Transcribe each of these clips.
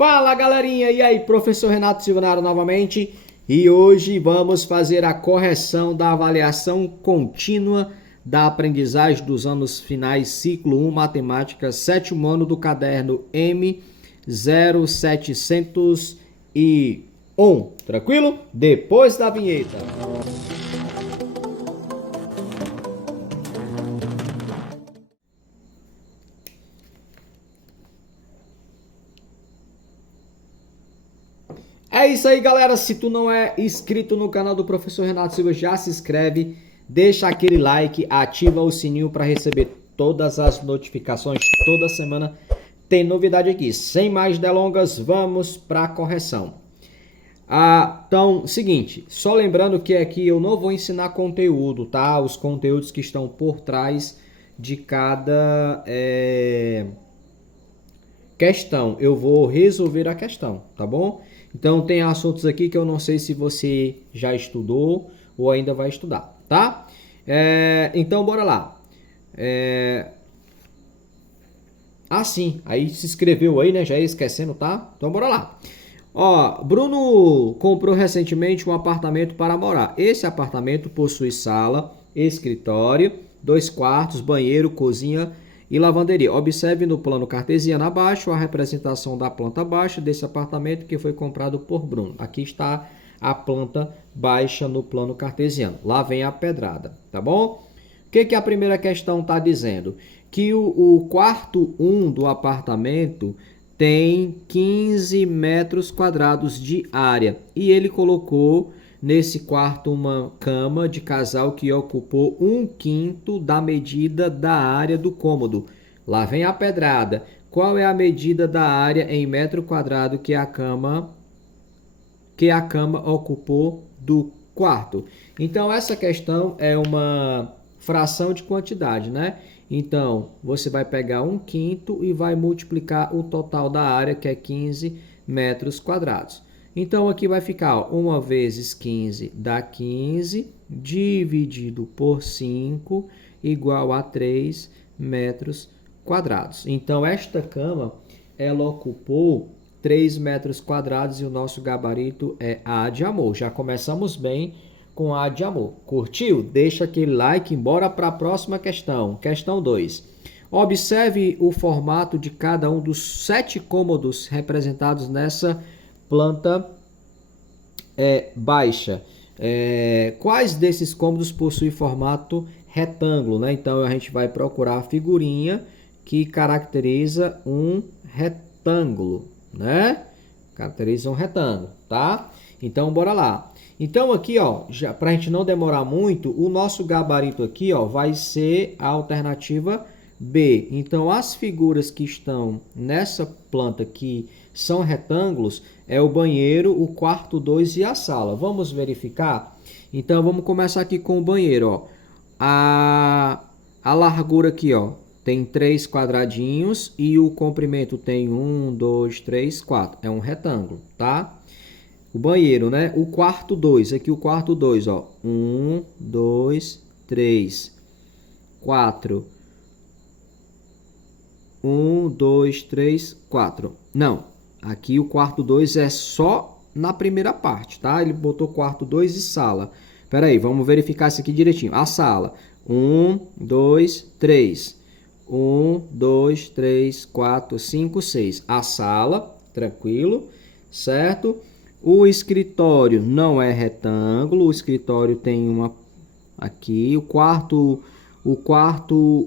Fala galerinha, e aí, professor Renato Silvanaro novamente, e hoje vamos fazer a correção da avaliação contínua da aprendizagem dos anos finais, ciclo 1, matemática, sétimo ano do caderno M0701, tranquilo? Depois da vinheta. É isso aí, galera. Se tu não é inscrito no canal do Professor Renato Silva, já se inscreve, deixa aquele like, ativa o sininho para receber todas as notificações. Toda semana tem novidade aqui. Sem mais delongas, vamos para a correção. Então, seguinte, só lembrando que aqui eu não vou ensinar conteúdo, tá? Os conteúdos que estão por trás de cada questão. Eu vou resolver a questão, tá bom? Então tem assuntos aqui que eu não sei se você já estudou ou ainda vai estudar, tá? Então bora lá. Sim, aí se inscreveu aí, né? Já ia esquecendo, tá? Então bora lá. Ó, Bruno comprou recentemente um apartamento para morar. Esse apartamento possui sala, escritório, 2 quartos, banheiro, cozinha e lavanderia. Observe no plano cartesiano abaixo a representação da planta baixa desse apartamento que foi comprado por Bruno. Aqui está a planta baixa no plano cartesiano. Lá vem a pedrada, tá bom? O que a primeira questão está dizendo? Que o quarto 1 do apartamento tem 15 metros quadrados de área. E ele colocou nesse quarto uma cama de casal que ocupou 1/5 da medida da área do cômodo. Lá vem a pedrada. Qual é a medida da área em metro quadrado que a cama ocupou do quarto? Então, essa questão é uma fração de quantidade, né? Então, você vai pegar 1/5 e vai multiplicar o total da área, que é 15 metros quadrados. Então, aqui vai ficar 1 vezes 15 dá 15, dividido por 5, igual a 3 metros quadrados. Então, esta cama, ela ocupou 3 metros quadrados e o nosso gabarito é A de amor. Já começamos bem com A de amor. Curtiu? Deixa aquele like. Bora para a próxima questão. Questão 2. Observe o formato de cada um dos 7 cômodos representados nessa planta baixa. Quais desses cômodos possuem formato retângulo, né? Então, a gente vai procurar a figurinha que caracteriza um retângulo, né? Caracteriza um retângulo, tá? Então, bora lá. Então, aqui, ó, para a gente não demorar muito, o nosso gabarito aqui, ó, vai ser a alternativa B. Então, as figuras que estão nessa planta aqui são retângulos, é o banheiro, o quarto 2 e a sala. Vamos verificar? Então, vamos começar aqui com o banheiro, ó. A largura aqui, ó, tem 3 quadradinhos e o comprimento tem 1, 2, 3, 4. É um retângulo, tá? O banheiro, né? O quarto 2. Aqui o quarto 2, ó. 1, 2, 3, 4. 1, 2, 3, 4. Não. Aqui o quarto 2 é só na primeira parte, tá? Ele botou quarto 2 e sala. Pera aí, vamos verificar isso aqui direitinho. A sala. 1, 2, 3. 1, 2, 3, 4, 5, 6. A sala, tranquilo, certo? O escritório não é retângulo, o escritório tem uma aqui. O quarto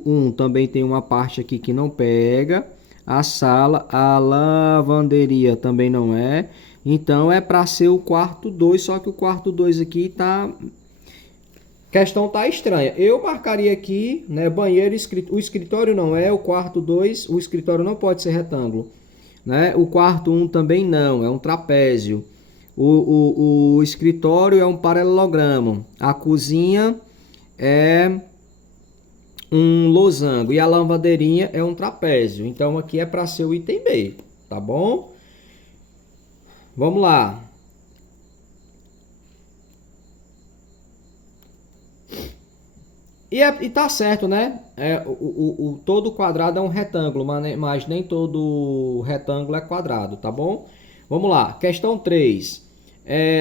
1 também tem uma parte aqui que não pega. A sala, a lavanderia também não é. Então, é para ser o quarto 2, só que o quarto 2 aqui tá... A questão tá estranha. Eu marcaria aqui, né, banheiro, o escritório não é, o quarto 2, o escritório não pode ser retângulo, né? O quarto 1 também não, é um trapézio. O escritório é um paralelogramo. A cozinha é um losango. E a lavanderinha é um trapézio. Então, aqui é para ser o item B, tá bom? Vamos lá. E tá certo, né? Todo quadrado é um retângulo, mas nem todo retângulo é quadrado, tá bom? Vamos lá, questão 3.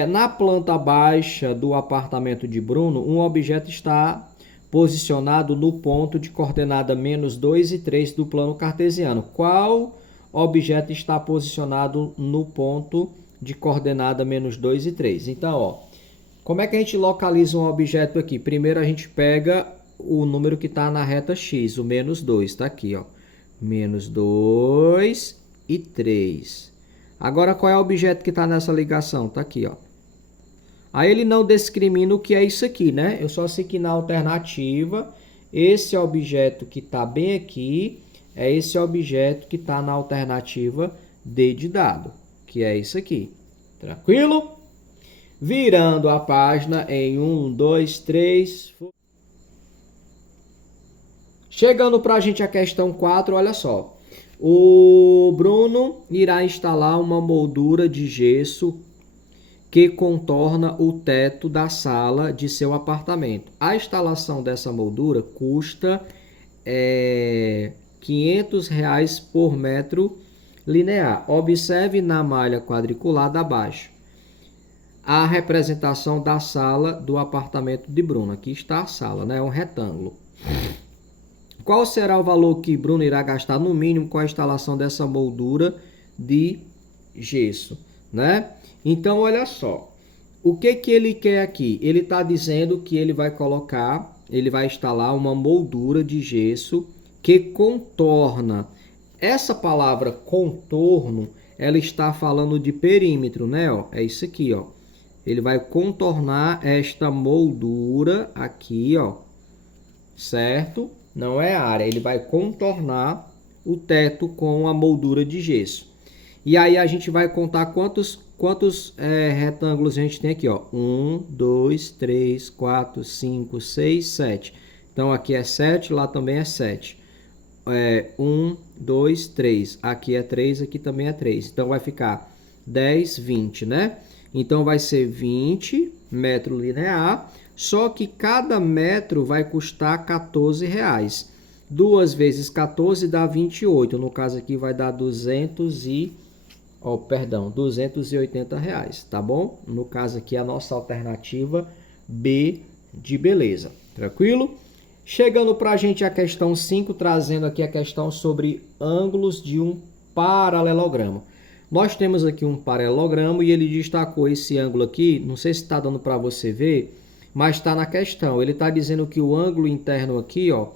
Na planta baixa do apartamento de Bruno, um objeto está posicionado no ponto de coordenada -2 e 3 do plano cartesiano. Qual objeto está posicionado no ponto de coordenada -2 e 3? Então, ó, como é que a gente localiza um objeto aqui? Primeiro a gente pega o número que está na reta x, o -2, está aqui, ó. -2 e 3. Agora, qual é o objeto que está nessa ligação? Está aqui, ó. Aí ele não discrimina o que é isso aqui, né? Eu só sei que na alternativa, esse objeto que está bem aqui é esse objeto que está na alternativa D de dado, que é isso aqui. Tranquilo? Virando a página em 1, 2, 3. Chegando para a gente a questão 4, olha só. O Bruno irá instalar uma moldura de gesso que contorna o teto da sala de seu apartamento. A instalação dessa moldura custa R$500 por metro linear. Observe na malha quadriculada abaixo a representação da sala do apartamento de Bruno. Aqui está a sala, né? É um retângulo. Qual será o valor que Bruno irá gastar no mínimo com a instalação dessa moldura de gesso, né? Então, olha só. O que ele quer aqui? Ele está dizendo que ele vai instalar uma moldura de gesso que contorna. Essa palavra contorno, ela está falando de perímetro, né? Ó, é isso aqui, ó. Ele vai contornar esta moldura aqui, ó, certo? Não é área, ele vai contornar o teto com a moldura de gesso. E aí a gente vai contar quantos retângulos a gente tem aqui, ó. 1, 2, 3, 4, 5, 6, 7. Então aqui é 7, lá também é 7. 1, 2, 3. Aqui é 3, aqui também é 3. Então vai ficar 10, 20, né? Então vai ser 20 metro linear. Só que cada metro vai custar R$14. 2 vezes 14 dá 28. No caso aqui vai dar R$280, tá bom? No caso aqui a nossa alternativa B de beleza. Tranquilo? Chegando para a gente a questão 5, trazendo aqui a questão sobre ângulos de um paralelogramo. Nós temos aqui um paralelogramo e ele destacou esse ângulo aqui. Não sei se está dando para você ver, mas está na questão. Ele está dizendo que o ângulo interno aqui, ó,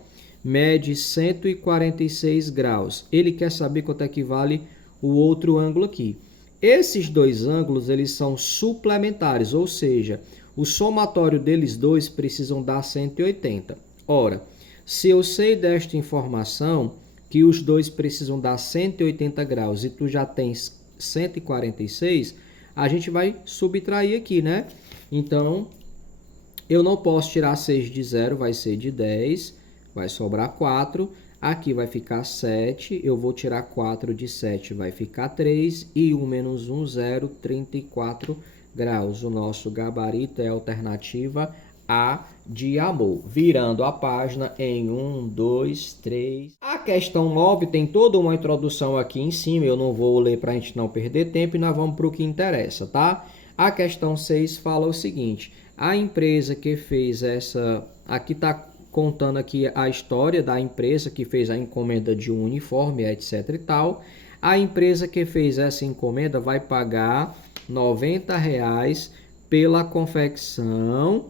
mede 146 graus. Ele quer saber quanto é que vale o outro ângulo aqui. Esses dois ângulos, eles são suplementares, ou seja, o somatório deles dois precisam dar 180. Ora, se eu sei desta informação que os dois precisam dar 180 graus e tu já tens 146, a gente vai subtrair aqui, né? Então, eu não posso tirar 6 de 0, vai ser de 10, vai sobrar 4. Aqui vai ficar 7, eu vou tirar 4 de 7, vai ficar 3. E 1 menos 1, 0, 34 graus. O nosso gabarito é a alternativa A de amor. Virando a página em 1, 2, 3. A questão 9 tem toda uma introdução aqui em cima. Eu não vou ler para a gente não perder tempo e nós vamos para o que interessa, tá? A questão 6 fala o seguinte. A empresa que fez essa... Aqui está contando aqui a história da empresa que fez a encomenda de um uniforme, etc e tal. A empresa que fez essa encomenda vai pagar R$90 pela confecção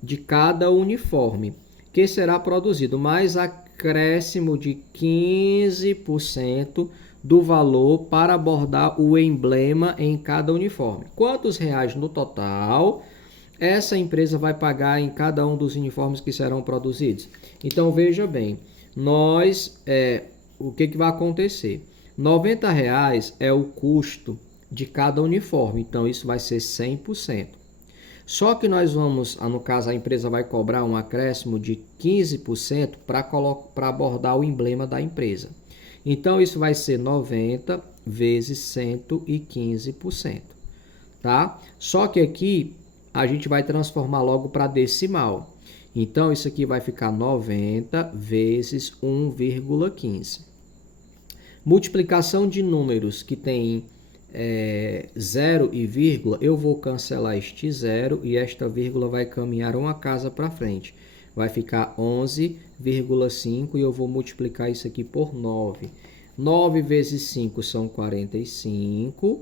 de cada uniforme que será produzido, mais acréscimo de 15% do valor para bordar o emblema em cada uniforme. Quantos reais no total essa empresa vai pagar em cada um dos uniformes que serão produzidos? Então veja bem, o que vai acontecer? R$90 é o custo de cada uniforme, então isso vai ser 100%. Só que nós vamos, no caso a empresa vai cobrar um acréscimo de 15% para bordar o emblema da empresa. Então isso vai ser 90 vezes 115%, tá? Só que aqui a gente vai transformar logo para decimal. Então, isso aqui vai ficar 90 vezes 1,15. Multiplicação de números que tem 0 e vírgula, eu vou cancelar este 0 e esta vírgula vai caminhar uma casa para frente. Vai ficar 11,5 e eu vou multiplicar isso aqui por 9. 9 vezes 5 são 45.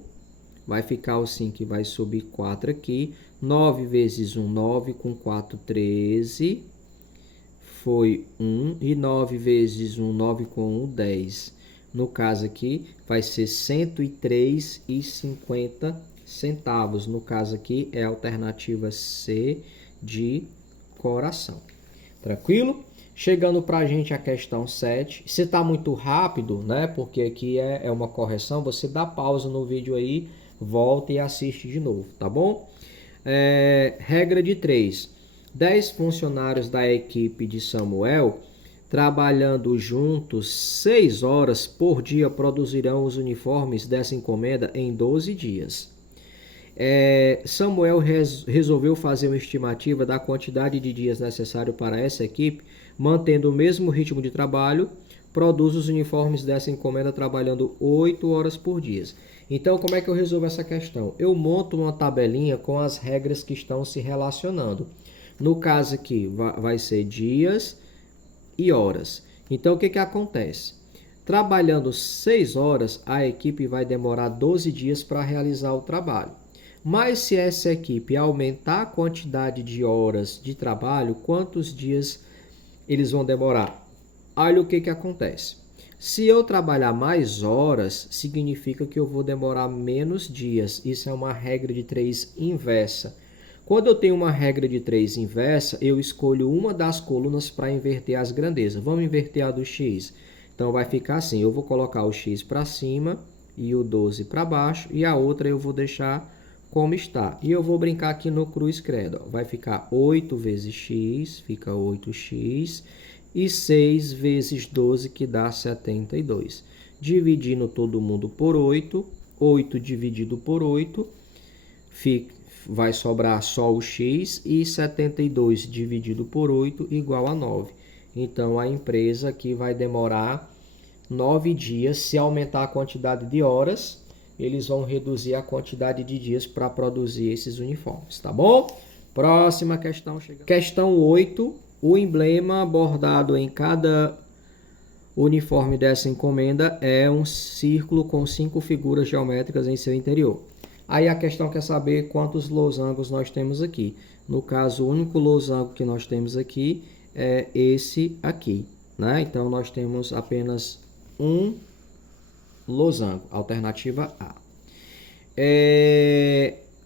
Vai ficar o 5 e vai subir 4 aqui. 9 vezes 1, 9, com 4, 13. Foi 1. E 9 vezes 1, 9 com 1, 10. No caso aqui, vai ser 103,50 centavos. No caso aqui, é a alternativa C de coração. Tranquilo? Chegando para a gente a questão 7. Se está muito rápido, né? Porque aqui é uma correção, você dá pausa no vídeo aí, volta e assiste de novo, tá bom? Regra de 3. 10 funcionários da equipe de Samuel, trabalhando juntos 6 horas por dia, produzirão os uniformes dessa encomenda em 12 dias. Samuel resolveu fazer uma estimativa da quantidade de dias necessário para essa equipe, mantendo o mesmo ritmo de trabalho, produz os uniformes dessa encomenda trabalhando 8 horas por dia. Então, como é que eu resolvo essa questão? Eu monto uma tabelinha com as regras que estão se relacionando. No caso aqui, vai ser dias e horas. Então, o que acontece? Trabalhando 6 horas, a equipe vai demorar 12 dias para realizar o trabalho. Mas se essa equipe aumentar a quantidade de horas de trabalho, quantos dias eles vão demorar? Olha o que acontece. Se eu trabalhar mais horas, significa que eu vou demorar menos dias. Isso é uma regra de 3 inversa. Quando eu tenho uma regra de 3 inversa, eu escolho uma das colunas para inverter as grandezas. Vamos inverter a do x. Então, vai ficar assim. Eu vou colocar o x para cima e o 12 para baixo. E a outra eu vou deixar como está. E eu vou brincar aqui no cruz credo. Vai ficar 8 vezes x, fica 8x. E 6 vezes 12, que dá 72. Dividindo todo mundo por 8. 8 dividido por 8, vai sobrar só o x. E 72 dividido por 8 igual a 9. Então, a empresa aqui vai demorar 9 dias. Se aumentar a quantidade de horas, eles vão reduzir a quantidade de dias para produzir esses uniformes, tá bom? Próxima questão. Questão 8. O emblema bordado em cada uniforme dessa encomenda é um círculo com 5 figuras geométricas em seu interior. Aí a questão quer saber quantos losangos nós temos aqui. No caso, o único losango que nós temos aqui é esse aqui, né? Então, nós temos apenas um losango, alternativa A.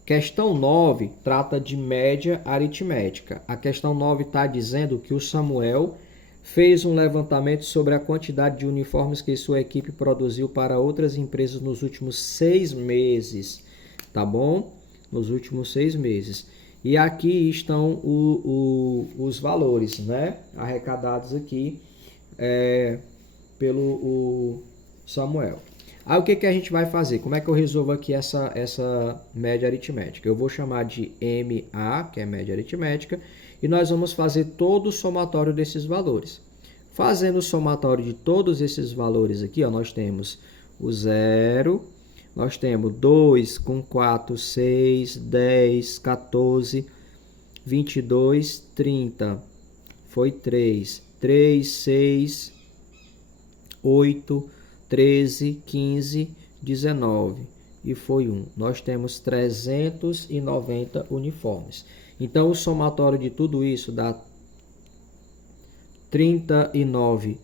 Questão 9 trata de média aritmética. A questão 9 está dizendo que o Samuel fez um levantamento sobre a quantidade de uniformes que sua equipe produziu para outras empresas nos últimos 6 meses. Tá bom? Nos últimos 6 meses. E aqui estão os valores, né? Arrecadados aqui pelo Samuel. Aí o que a gente vai fazer? Como é que eu resolvo aqui essa média aritmética? Eu vou chamar de MA, que é média aritmética, e nós vamos fazer todo o somatório desses valores. Fazendo o somatório de todos esses valores aqui, ó, nós temos o 0, nós temos 2 com 4, 6, 10, 14, 22, 30, foi 3, 6, 8, 13, 15, 19 e foi 1. Nós temos 390 uniformes. Então, o somatório de tudo isso dá 39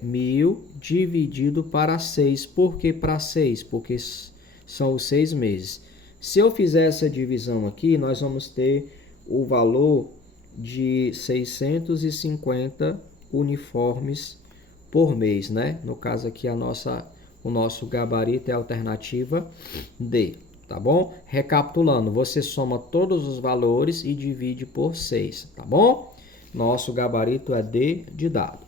mil dividido para 6. Por que para 6? Porque são os 6 meses. Se eu fizer essa divisão aqui, nós vamos ter o valor de 650 uniformes por mês, né? No caso aqui, o nosso gabarito é a alternativa D, tá bom? Recapitulando, você soma todos os valores e divide por 6, tá bom? Nosso gabarito é D de dado.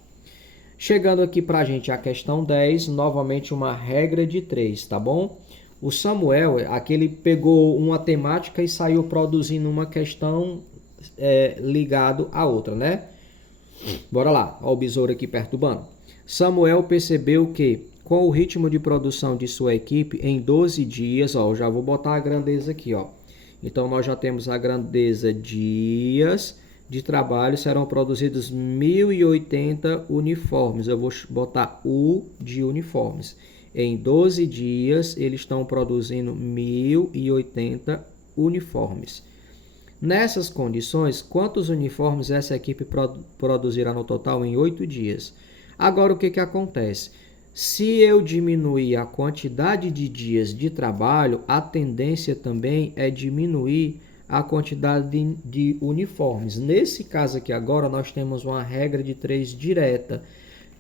Chegando aqui pra gente a questão 10, novamente uma regra de 3, tá bom? O Samuel, aquele pegou uma temática e saiu produzindo uma questão ligado à outra, né? Bora lá, ó o besouro aqui perturbando. Samuel percebeu que, com o ritmo de produção de sua equipe, em 12 dias, ó, eu já vou botar a grandeza aqui, ó. Então, nós já temos a grandeza dias de trabalho, serão produzidos 1.080 uniformes. Eu vou botar U de uniformes. Em 12 dias, eles estão produzindo 1.080 uniformes. Nessas condições, quantos uniformes essa equipe produzirá no total em 8 dias? Agora, o que acontece? Se eu diminuir a quantidade de dias de trabalho, a tendência também é diminuir a quantidade de uniformes. Nesse caso aqui agora, nós temos uma regra de 3 direta.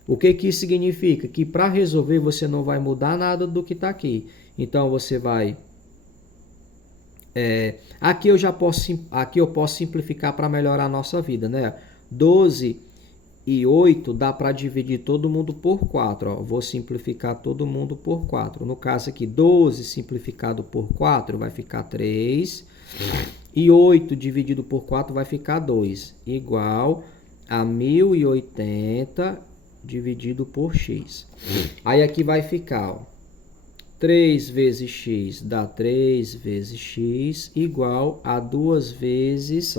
O que isso significa? Que para resolver você não vai mudar nada do que está aqui. Então, você vai... aqui eu posso simplificar para melhorar a nossa vida, né? 12 e 8 dá para dividir todo mundo por 4. Ó. Vou simplificar todo mundo por 4. No caso aqui, 12 simplificado por 4 vai ficar 3. E 8 dividido por 4 vai ficar 2. Igual a 1.080 dividido por x. Aí aqui vai ficar, ó, 3 vezes x dá 3 vezes x igual a 2 vezes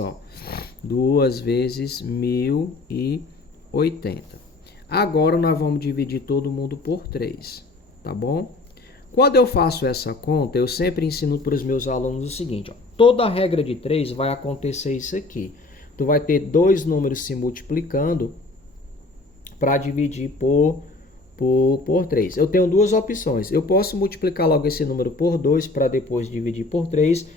1.080. Agora nós vamos dividir todo mundo por 3, tá bom? Quando eu faço essa conta, eu sempre ensino para os meus alunos o seguinte, ó, toda a regra de 3 vai acontecer isso aqui. Tu vai ter dois números se multiplicando para dividir por 3. Eu tenho duas opções. Eu posso multiplicar logo esse número por 2 para depois dividir por 3.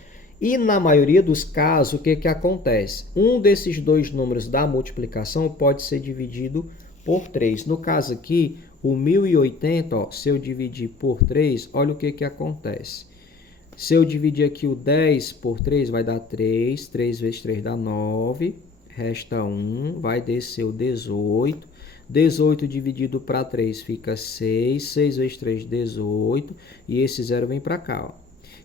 E na maioria dos casos, o que acontece? Um desses dois números da multiplicação pode ser dividido por 3. No caso aqui, o 1.080, ó, se eu dividir por 3, olha o que acontece. Se eu dividir aqui o 10 por 3, vai dar 3. 3 vezes 3 dá 9. Resta 1. Vai descer o 18. 18 dividido para 3 fica 6. 6 vezes 3, 18. E esse zero vem para cá. Ó.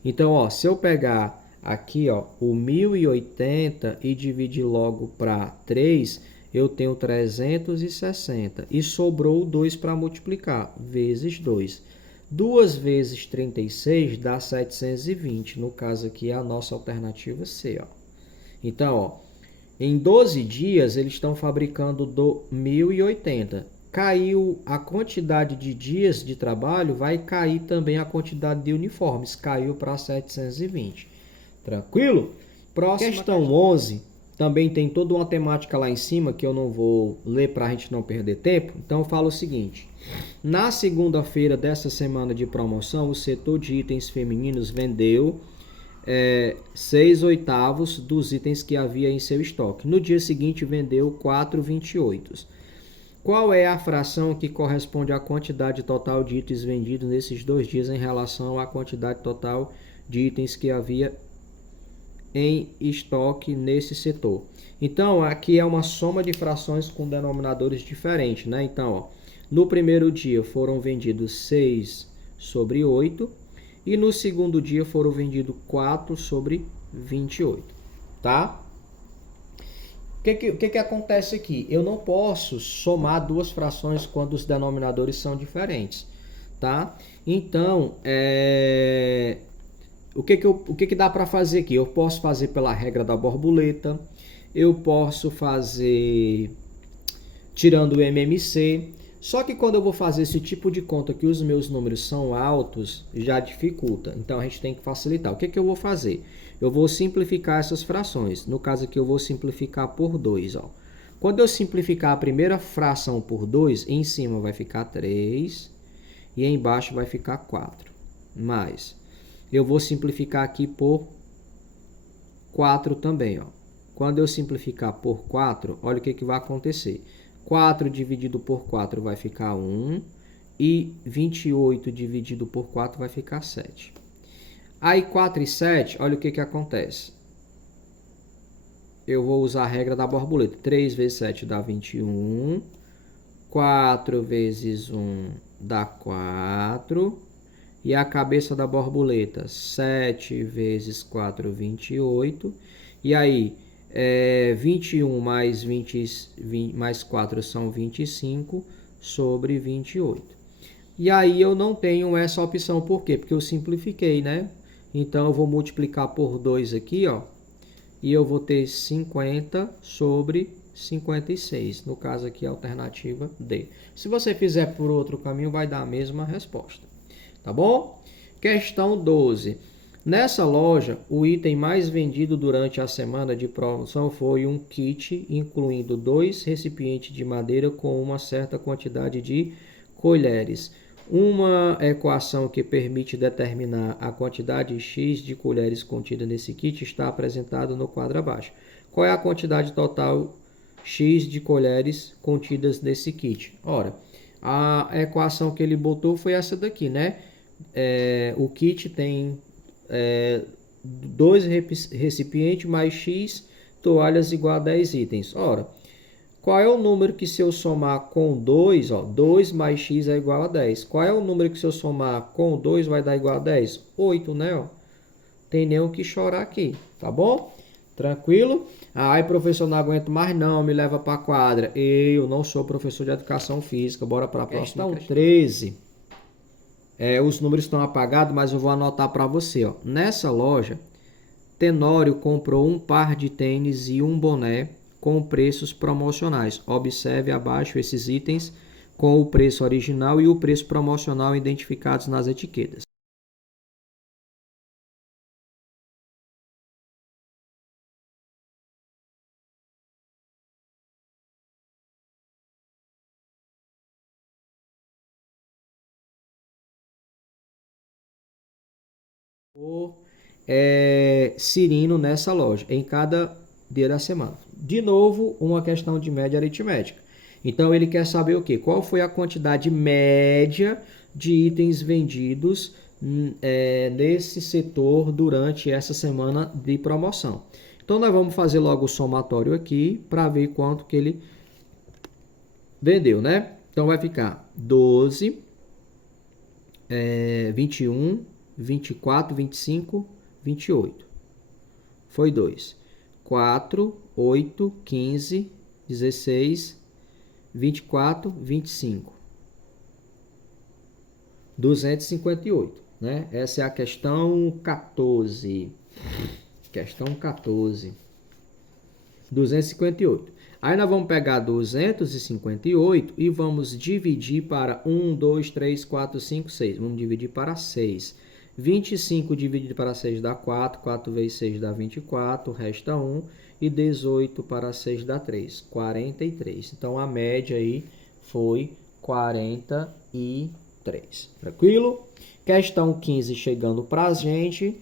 Então, ó, se eu pegar aqui, ó, o 1.080 e dividir logo para 3, eu tenho 360. E sobrou 2 para multiplicar, vezes 2. 2 vezes 36 dá 720. No caso aqui, é a nossa alternativa C. Ó. Então, ó, em 12 dias, eles estão fabricando 1.080. Caiu a quantidade de dias de trabalho, vai cair também a quantidade de uniformes. Caiu para 720. Tranquilo? Próxima questão 11. Também tem toda uma temática lá em cima que eu não vou ler para a gente não perder tempo. Então, eu falo o seguinte. Na segunda-feira dessa semana de promoção, o setor de itens femininos vendeu 6/8 dos itens que havia em seu estoque. No dia seguinte, vendeu 4/28. Qual é a fração que corresponde à quantidade total de itens vendidos nesses 2 dias em relação à quantidade total de itens que havia em estoque nesse setor? Então, aqui é uma soma de frações com denominadores diferentes, né? Então, ó, no primeiro dia foram vendidos 6/8 e no segundo dia foram vendidos 4/28, tá? O que acontece aqui? Eu não posso somar duas frações quando os denominadores são diferentes, tá? Então, o que dá para fazer aqui? Eu posso fazer pela regra da borboleta, eu posso fazer tirando o MMC, só que quando eu vou fazer esse tipo de conta que os meus números são altos, já dificulta. Então, a gente tem que facilitar. O que eu vou fazer? Eu vou simplificar essas frações. No caso aqui, eu vou simplificar por 2. Ó. Quando eu simplificar a primeira fração por 2, em cima vai ficar 3 e embaixo vai ficar 4. Mais, eu vou simplificar aqui por 4 também. Ó. Quando eu simplificar por 4, olha o que vai acontecer. 4 dividido por 4 vai ficar 1 e 28 dividido por 4 vai ficar 7. Aí 4 e 7, olha o que acontece. Eu vou usar a regra da borboleta. 3 vezes 7 dá 21. 4 vezes 1 dá 4. E a cabeça da borboleta, 7 vezes 4, 28. E aí, 21 mais 20 mais 4 são 25 sobre 28. E aí eu não tenho essa opção, por quê? Porque eu simplifiquei, né? Então eu vou multiplicar por 2 aqui, ó, e eu vou ter 50 sobre 56. No caso aqui, a alternativa D. Se você fizer por outro caminho, vai dar a mesma resposta. Tá bom? Questão 12. Nessa loja, o item mais vendido durante a semana de promoção foi um kit, incluindo 2 recipientes de madeira com uma certa quantidade de colheres. Uma equação que permite determinar a quantidade X de colheres contida nesse kit está apresentada no quadro abaixo. Qual é a quantidade total X de colheres contidas nesse kit? Ora, a equação que ele botou foi essa daqui, né? O kit tem 2 recipientes mais X toalhas igual a 10 itens. Ora, qual é o número que se eu somar com 2, 2 mais X é igual a 10. Qual é o número que se eu somar com 2 vai dar igual a 10? 8, né? Ó. Tem nem o que chorar aqui, tá bom? Tranquilo? Ai, professor, não aguento mais não, me leva para a quadra. Eu não sou professor de educação física, bora para a próxima questão. 13. Os números estão apagados, mas eu vou anotar para você. Ó. Nessa loja, Tenório comprou um par de tênis e um boné com preços promocionais. Observe abaixo esses itens com o preço original e o preço promocional identificados nas etiquetas. Cirino nessa loja, em cada dia da semana. De novo, uma questão de média aritmética. Então, ele quer saber o quê? Qual foi a quantidade média de itens vendidos nesse setor durante essa semana de promoção. Então, nós vamos fazer logo o somatório aqui para ver quanto que ele vendeu, né? Então, vai ficar 12, 21, 24, 25, 28. Foi 2. 4, 8, 15, 16, 24, 25. 258, né? Essa é a questão 14. Questão 14. 258. Aí nós vamos pegar 258 e vamos dividir para 1, 2, 3, 4, 5, 6. Vamos dividir para 6. 25 dividido para 6 dá 4. 4 vezes 6 dá 24. Resta 1. E 18 para 6 dá 3. 43. Então, a média aí foi 43. Tranquilo? Questão 15 chegando para a gente.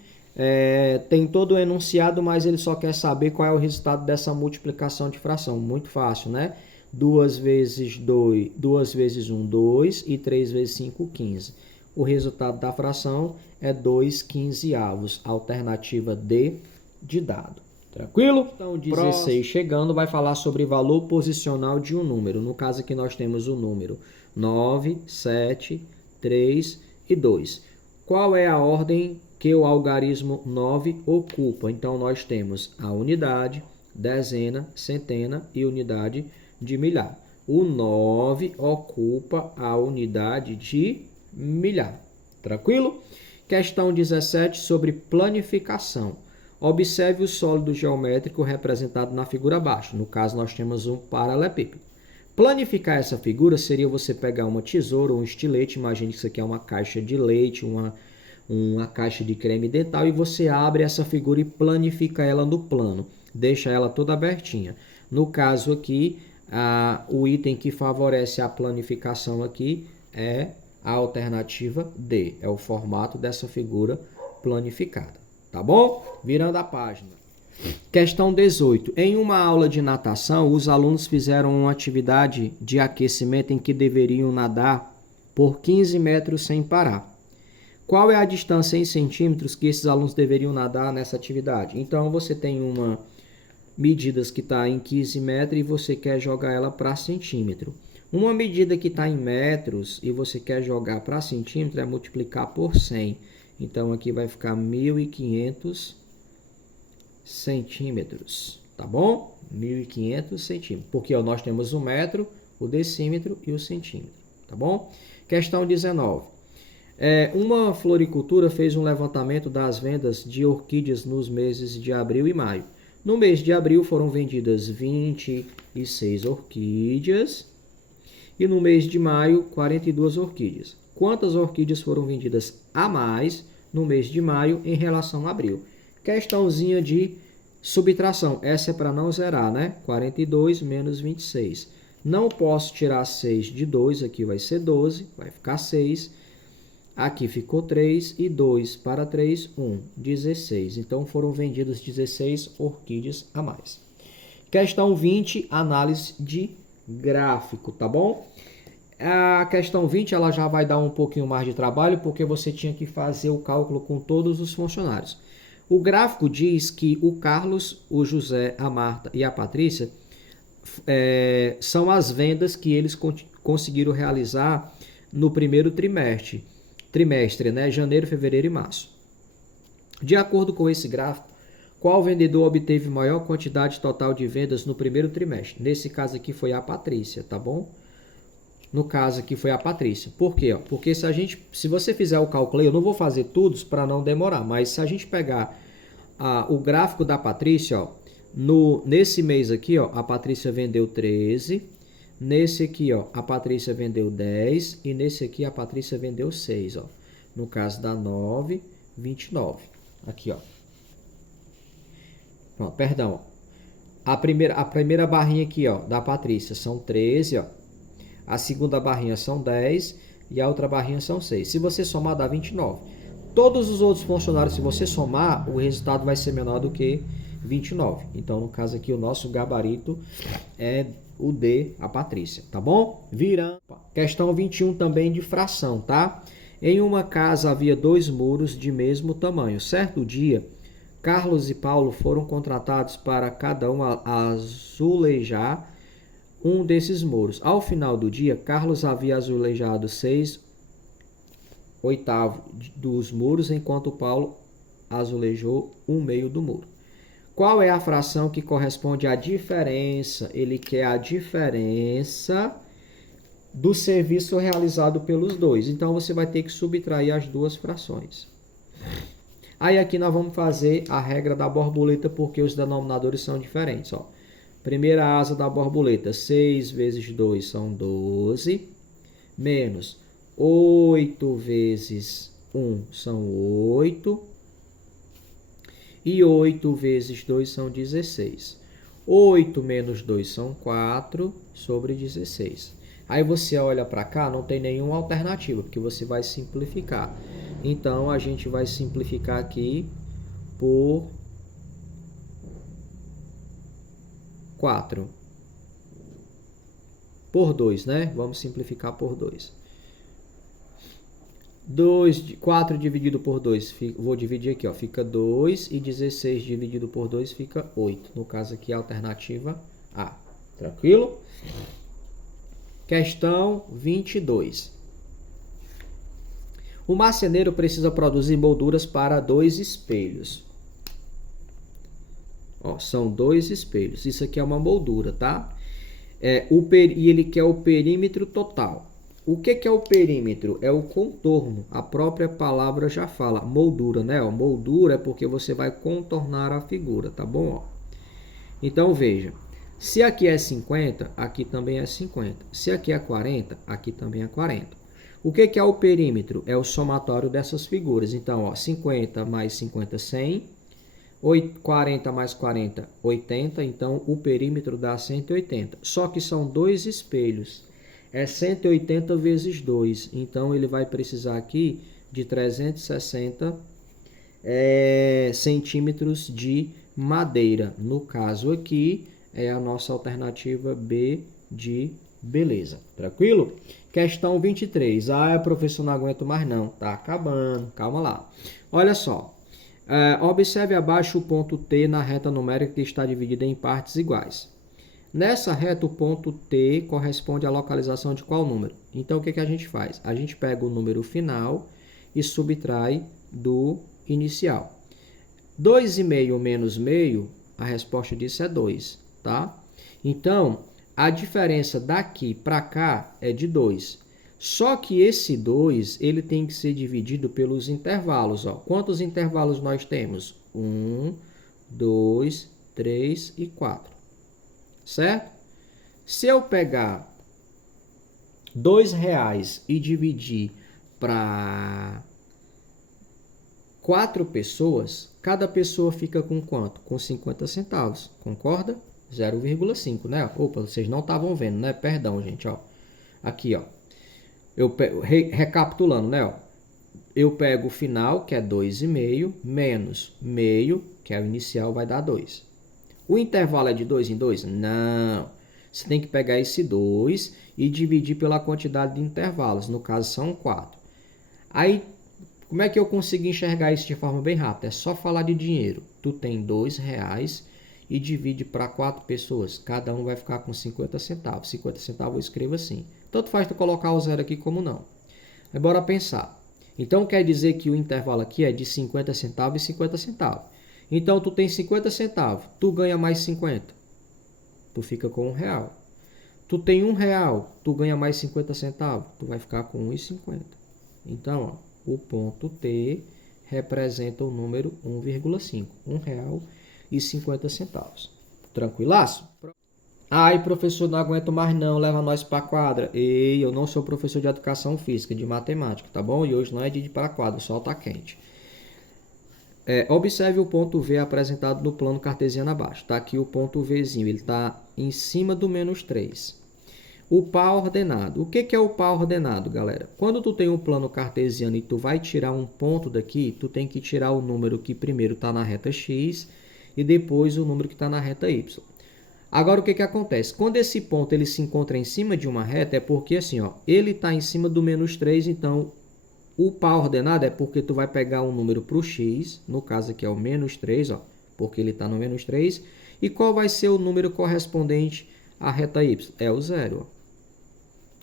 Tem todo o enunciado, mas ele só quer saber qual é o resultado dessa multiplicação de fração. Muito fácil, né? 2 vezes 2, 2 vezes 1, 2 e 3 vezes 5, 15. O resultado da fração é 2 quinzeavos. Alternativa D de dado. Tranquilo? Então, 16 chegando, vai falar sobre valor posicional de um número. No caso aqui nós temos o número 9, 7, 3 e 2. Qual é a ordem que o algarismo 9 ocupa? Então, nós temos a unidade, dezena, centena e unidade de milhar. O 9 ocupa a unidade de milhar. Tranquilo? Questão 17 sobre planificação. Observe o sólido geométrico representado na figura abaixo. No caso, nós temos um paralelepípedo. Planificar essa figura seria você pegar uma tesoura ou um estilete. Imagine que isso aqui é uma caixa de leite, uma caixa de creme dental, e você abre essa figura e planifica ela no plano. Deixa ela toda abertinha. No caso aqui, o item que favorece a planificação aqui é a alternativa D. É o formato dessa figura planificada. Tá bom? Virando a página. Questão 18. Em uma aula de natação, os alunos fizeram uma atividade de aquecimento em que deveriam nadar por 15 metros sem parar. Qual é a distância em centímetros que esses alunos deveriam nadar nessa atividade? Então, você tem uma medida que está em 15 metros e você quer jogar ela para centímetro. Uma medida que está em metros e você quer jogar para centímetro é multiplicar por 100. Então, aqui vai ficar 1.500 centímetros. tá bom? 1.500 centímetros, porque ó, nós temos o metro, o decímetro e o centímetro, tá bom? Questão 19. Uma floricultura fez um levantamento das vendas de orquídeas nos meses de abril e maio. No mês de abril foram vendidas 26 orquídeas e no mês de maio 42 orquídeas. Quantas orquídeas foram vendidas a mais no mês de maio em relação a abril? Questãozinha de subtração. Essa é para não zerar, né? 42 menos 26. Não posso tirar 6 de 2, aqui vai ser 12, vai ficar 6. Aqui ficou 3 e 2 para 3, 1, 16. Então foram vendidas 16 orquídeas a mais. Questão 20, análise de gráfico, tá bom? A questão 20 ela já vai dar um pouquinho mais de trabalho, porque você tinha que fazer o cálculo com todos os funcionários. O gráfico diz que o Carlos, o José, a Marta e a Patrícia são as vendas que eles conseguiram realizar no primeiro trimestre, né? Janeiro, fevereiro e março. De acordo com esse gráfico, qual vendedor obteve maior quantidade total de vendas no primeiro trimestre? Nesse caso aqui foi a Patrícia, tá bom? No caso aqui foi a Patrícia. Por quê? Porque se você fizer o cálculo aí, eu não vou fazer todos para não demorar, mas se a gente pegar o gráfico da Patrícia, ó, nesse mês aqui, ó, a Patrícia vendeu 13, nesse aqui, ó, a Patrícia vendeu 10 e nesse aqui a Patrícia vendeu 6, ó. No caso da 9, 29. Aqui, ó. Pronto, perdão. A primeira barrinha aqui, ó, da Patrícia são 13, ó. A segunda barrinha são 10 e a outra barrinha são 6. Se você somar, dá 29. Todos os outros funcionários, se você somar, o resultado vai ser menor do que 29. Então, no caso aqui, o nosso gabarito é o D, a Patrícia, tá bom? Virando. Questão 21 também de fração, tá? Em uma casa havia 2 muros de mesmo tamanho. Certo dia, Carlos e Paulo foram contratados para cada um azulejar um desses muros. Ao final do dia, Carlos havia azulejado 6/8 dos muros, enquanto Paulo azulejou 1/2 do muro. Qual é a fração que corresponde à diferença? Ele quer a diferença do serviço realizado pelos dois. Então, você vai ter que subtrair as duas frações. Aí, aqui nós vamos fazer a regra da borboleta, porque os denominadores são diferentes, ó. Primeira asa da borboleta, 6 vezes 2 são 12, menos 8 vezes 1 são 8, e 8 vezes 2 são 16. 8 menos 2 são 4 sobre 16. Aí você olha para cá, não tem nenhuma alternativa, porque você vai simplificar. Então, a gente vai simplificar aqui por 4. Por 2, né? Vamos simplificar por 2. 4 dividido por 2, vou dividir aqui, ó, fica 2, e 16 dividido por 2 fica 8. No caso aqui, a alternativa A. Tranquilo? Questão 22. O marceneiro precisa produzir molduras para 2 espelhos. Ó, são 2 espelhos. Isso aqui é uma moldura, tá? E ele quer o perímetro total. O que é o perímetro? É o contorno. A própria palavra já fala. Moldura, né? Ó, moldura é porque você vai contornar a figura, tá bom? Ó. Então, veja. Se aqui é 50, aqui também é 50. Se aqui é 40, aqui também é 40. O que é o perímetro? É o somatório dessas figuras. Então, ó, 50 mais 50, 100. 40 mais 40, 80. Então, o perímetro dá 180. Só que são 2 espelhos. É 180 vezes 2. Então, ele vai precisar aqui de 360 centímetros de madeira. No caso aqui, é a nossa alternativa B de beleza. Tranquilo? Questão 23. Professor, não aguento mais não. Tá acabando. Calma lá. Olha só. Observe abaixo o ponto T na reta numérica que está dividida em partes iguais. Nessa reta, o ponto T corresponde à localização de qual número? Então, o que a gente faz? A gente pega o número final e subtrai do inicial. 2,5 menos meio A resposta disso é 2, tá? Então, a diferença daqui para cá é de 2. Só que esse 2, ele tem que ser dividido pelos intervalos, ó. Quantos intervalos nós temos? 1, 2, 3 e 4. Certo? Se eu pegar R$2 e dividir para 4 pessoas, cada pessoa fica com quanto? Com 50 centavos, concorda? 0,5, né? Opa, vocês não estavam vendo, né? Perdão, gente, ó. Aqui, ó. Recapitulando, né? Ó. Eu pego o final, que é 2,5, menos meio, que é o inicial, vai dar 2. O intervalo é de 2 em 2? Não. Você tem que pegar esse 2 e dividir pela quantidade de intervalos. No caso, são 4. Aí, como é que eu consigo enxergar isso de forma bem rápida? É só falar de dinheiro. Tu tem R$2 e divide para 4 pessoas. Cada um vai ficar com 50 centavos. 50 centavos eu escrevo assim. Tanto faz tu colocar o zero aqui como não. Aí bora pensar. Então quer dizer que o intervalo aqui é de 50 centavos e 50 centavos. Então tu tem 50 centavos. Tu ganha mais 50. Tu fica com R$1. Tu tem R$1. Tu ganha mais 50 centavos. Tu vai ficar com 1,50. Então, ó, o ponto T representa o número 1,5. R$1,50. Tranquilaço? Ai, professor, não aguento mais não, leva nós para a quadra. Ei, eu não sou professor de educação física, de matemática, tá bom? E hoje não é de ir para a quadra, o sol tá quente. Observe o ponto V apresentado no plano cartesiano abaixo. Tá aqui o ponto Vzinho, ele está em cima do menos 3. O par ordenado. O que é o par ordenado, galera? Quando tu tem um plano cartesiano e tu vai tirar um ponto daqui, tu tem que tirar o número que primeiro está na reta X e depois o número que está na reta Y. Agora, o que acontece? Quando esse ponto ele se encontra em cima de uma reta, é porque assim, ó, ele está em cima do menos 3, então o par ordenado é porque tu vai pegar um número para o x, no caso aqui é o menos 3, ó, porque ele está no menos 3, e qual vai ser o número correspondente à reta y? É o 0. Ó.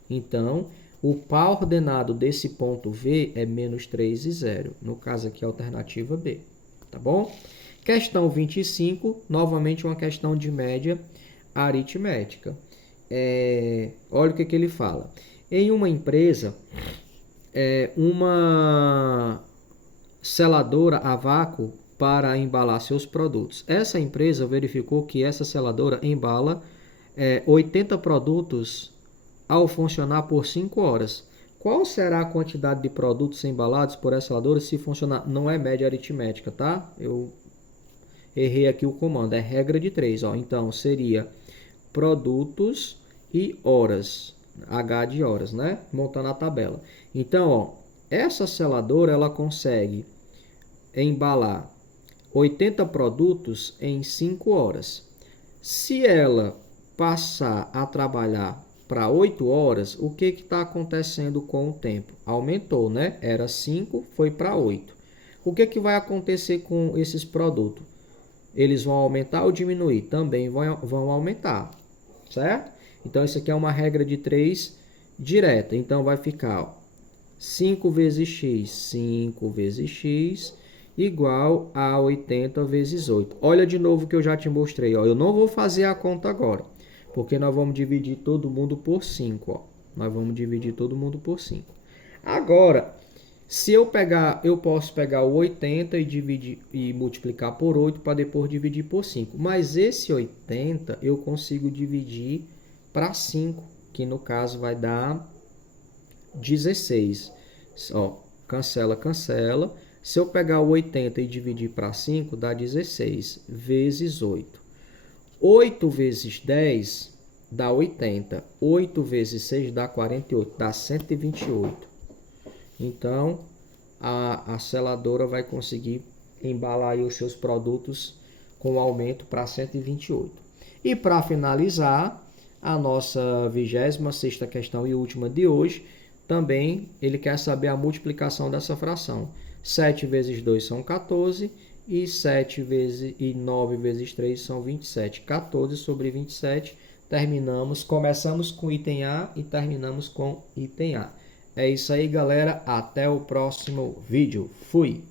Então, o par ordenado desse ponto V é menos 3 e 0. No caso aqui, a alternativa B. Tá bom? Questão 25, novamente uma questão de média aritmética. Olha o que ele fala. Em uma empresa, uma seladora a vácuo para embalar seus produtos. Essa empresa verificou que essa seladora embala 80 produtos ao funcionar por 5 horas. Qual será a quantidade de produtos embalados por essa seladora se funcionar? Não é média aritmética, tá? Eu errei aqui o comando, é regra de 3. Ó. Então, seria produtos e horas, H de horas, né? Montando a tabela. Então, ó, essa seladora, ela consegue embalar 80 produtos em 5 horas. Se ela passar a trabalhar para 8 horas, o que está acontecendo com o tempo? Aumentou, né? Era 5, foi para 8. O que vai acontecer com esses produtos? Eles vão aumentar ou diminuir? Também vão aumentar, certo? Então, isso aqui é uma regra de 3 direta. Então, vai ficar ó, 5 vezes x igual a 80 vezes 8. Olha de novo que eu já te mostrei. Ó. Eu não vou fazer a conta agora, porque nós vamos dividir todo mundo por 5. Ó. Nós vamos dividir todo mundo por 5. Agora, se eu posso pegar o 80 e dividir e multiplicar por 8 para depois dividir por 5. Mas esse 80 eu consigo dividir para 5, que no caso vai dar 16. Ó, cancela, cancela. Se eu pegar o 80 e dividir para 5, dá 16 vezes 8. 8 vezes 10 dá 80. 8 vezes 6 dá 48, dá 128. Então, a seladora vai conseguir embalar aí os seus produtos com aumento para 128. E para finalizar, a nossa 26ª questão e última de hoje, também ele quer saber a multiplicação dessa fração. 7 vezes 2 são 14 e 9 vezes 3 são 27. 14 sobre 27, começamos com item A e terminamos com item A. É isso aí, galera. Até o próximo vídeo. Fui!